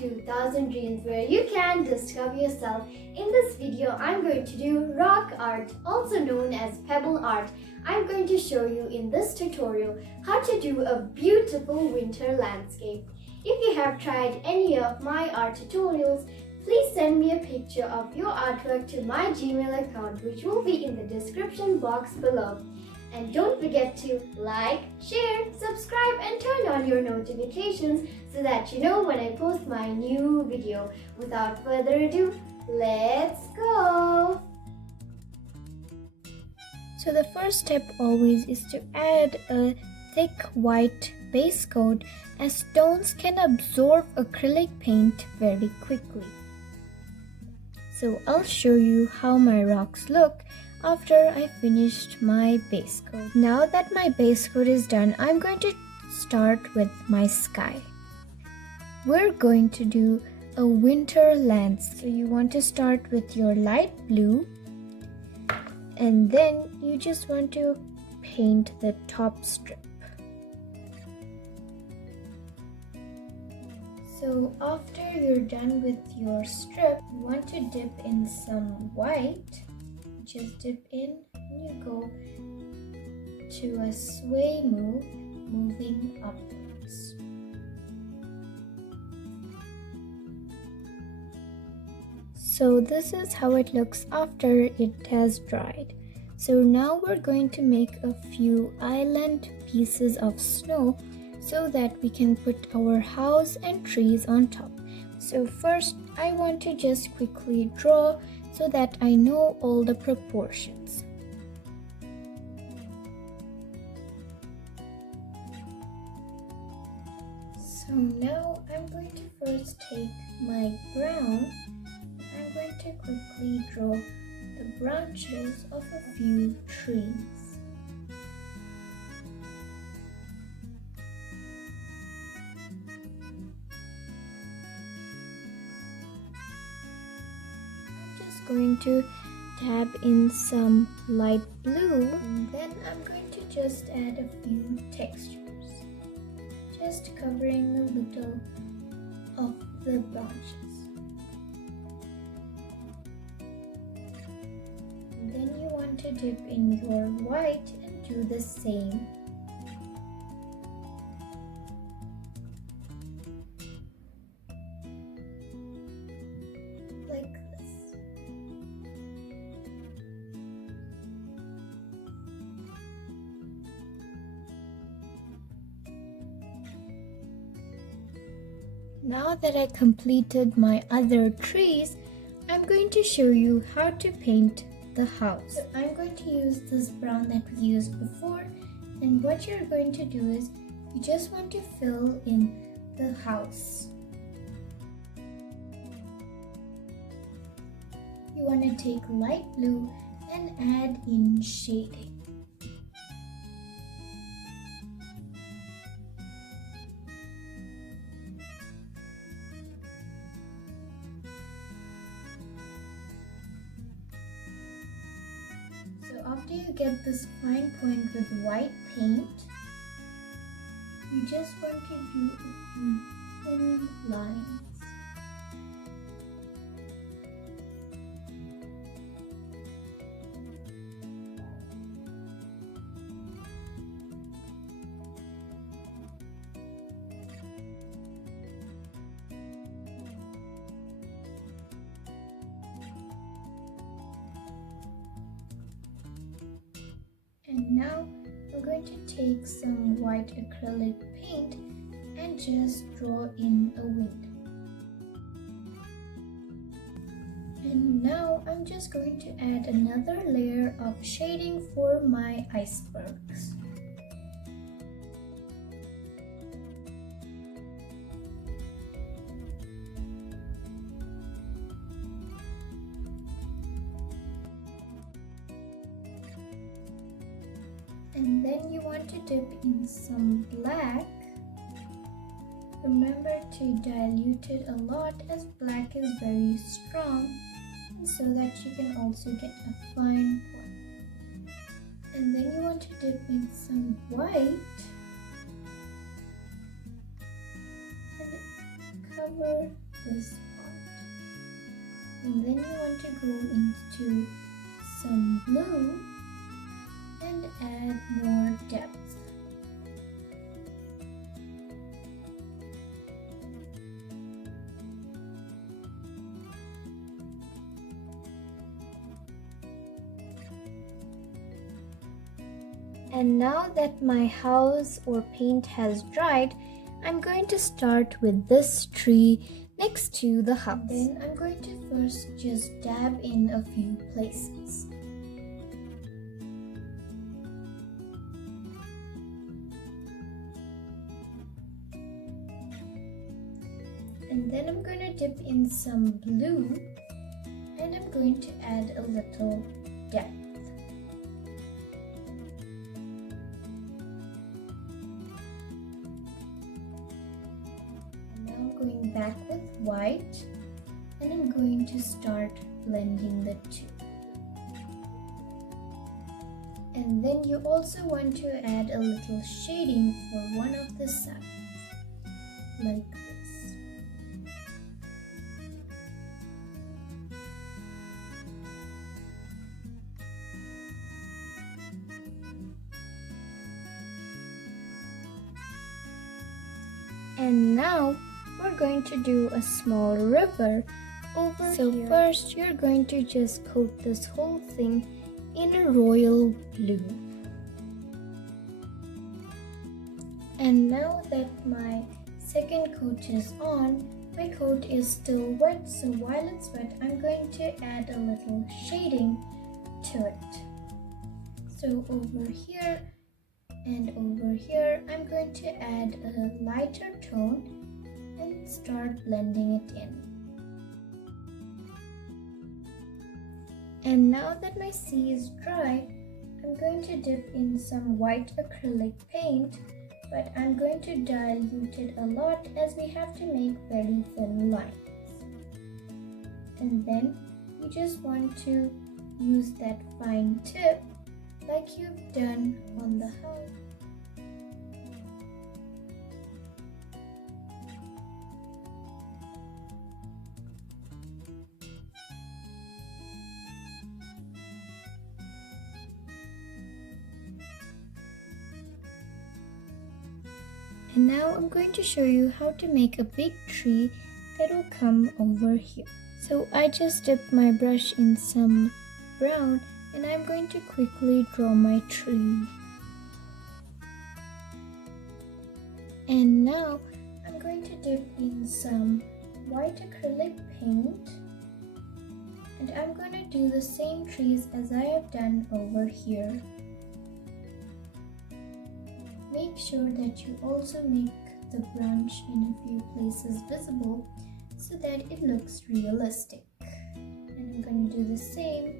to 1000 Dreams, where you can discover yourself. In this video, I'm going to do rock art, also known as pebble art. I'm going to show you in this tutorial how to do a beautiful winter landscape. If you have tried any of my art tutorials, please send me a picture of your artwork to my Gmail account, which will be in the description box below. And don't forget to like, share, subscribe and turn on your notifications so that you know when I post my new video. Without further ado, let's go! So the first step always is to add a thick white base coat, as stones can absorb acrylic paint very quickly. So I'll show you how my rocks look after I finished my base coat. Now that my base coat is done, I'm going to start with my sky. We're going to do a winter landscape. So you want to start with your light blue, and then you just want to paint the top strip. So after you're done with your strip, you want to dip in some white. Just dip in and you go to a sway move, moving upwards. So this is how it looks after it has dried. So now we're going to make a few island pieces of snow so that we can put our house and trees on top. So first I want to just quickly draw so that I know all the proportions. So now I'm going to first take my brown. I'm going to quickly draw the branches of a few trees. Going to dab in some light blue, and then I'm going to just add a few textures, just covering a little of the branches. And then you want to dip in your white and do the same. Like this. Now that I completed my other trees, I'm going to show you how to paint the house. So I'm going to use this brown that we used before, and what you're going to do is you just want to fill in the house. You want to take light blue and add in shading. After you get this fine point with white paint, you just want to do a few thin lines. And now I'm going to take some white acrylic paint and just draw in a window. And now I'm just going to add another layer of shading for my icebergs. And then you want to dip in some black. Remember to dilute it a lot, as black is very strong, and so that you can also get a fine point. And then you want to dip in some white and cover into some blue and add more depth. And now that my house or paint has dried, I'm going to start with this tree next to the house. Then I'm going to first just dab in a few places. And then I'm going to dip in some blue and I'm going to add a little depth. Going back with white, and I'm going to start blending the two. And then you also want to add a little shading for one of the sides, like this. And now we're going to do a small river over here. So first you're going to just coat this whole thing in a royal blue. And now that my second coat is on, my coat is still wet, so while it's wet I'm going to add a little shading to it. So over here and over here I'm going to add a lighter tone and start blending it in. And now that my sea is dry, I'm going to dip in some white acrylic paint, but I'm going to dilute it a lot as we have to make very thin lines. And then you just want to use that fine tip like you've done on the house. And now I'm going to show you how to make a big tree that will come over here. So I just dipped my brush in some brown and I'm going to quickly draw my tree. And now I'm going to dip in some white acrylic paint and I'm going to do the same trees as I have done over here. Make sure that you also make the branch in a few places visible so that it looks realistic. And I'm going to do the same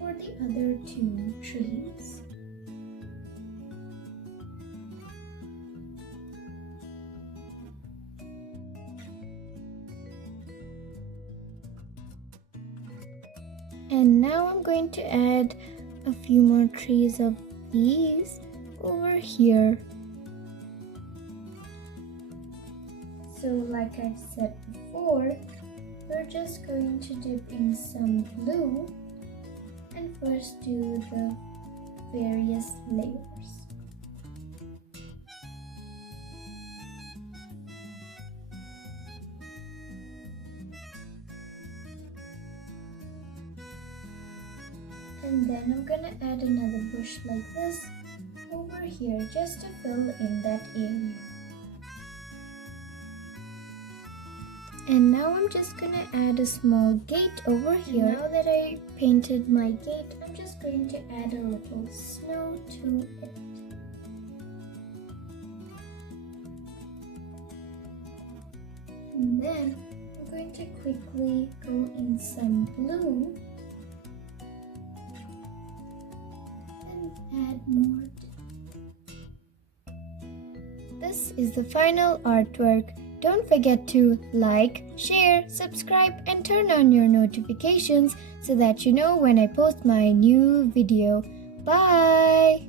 for the other two trees. And now I'm going to add a few more trees of these over here. So like I've said before, we're just going to dip in some blue and first do the various layers. And then I'm gonna add another bush like this over here just to fill in that area. And now I'm just gonna add a small gate over here. And now that I painted my gate, I'm just going to add a little snow to it. And then I'm going to quickly go in some blue and add more. This is the final artwork. Don't forget to like, share, subscribe and turn on your notifications so that you know when I post my new video. Bye!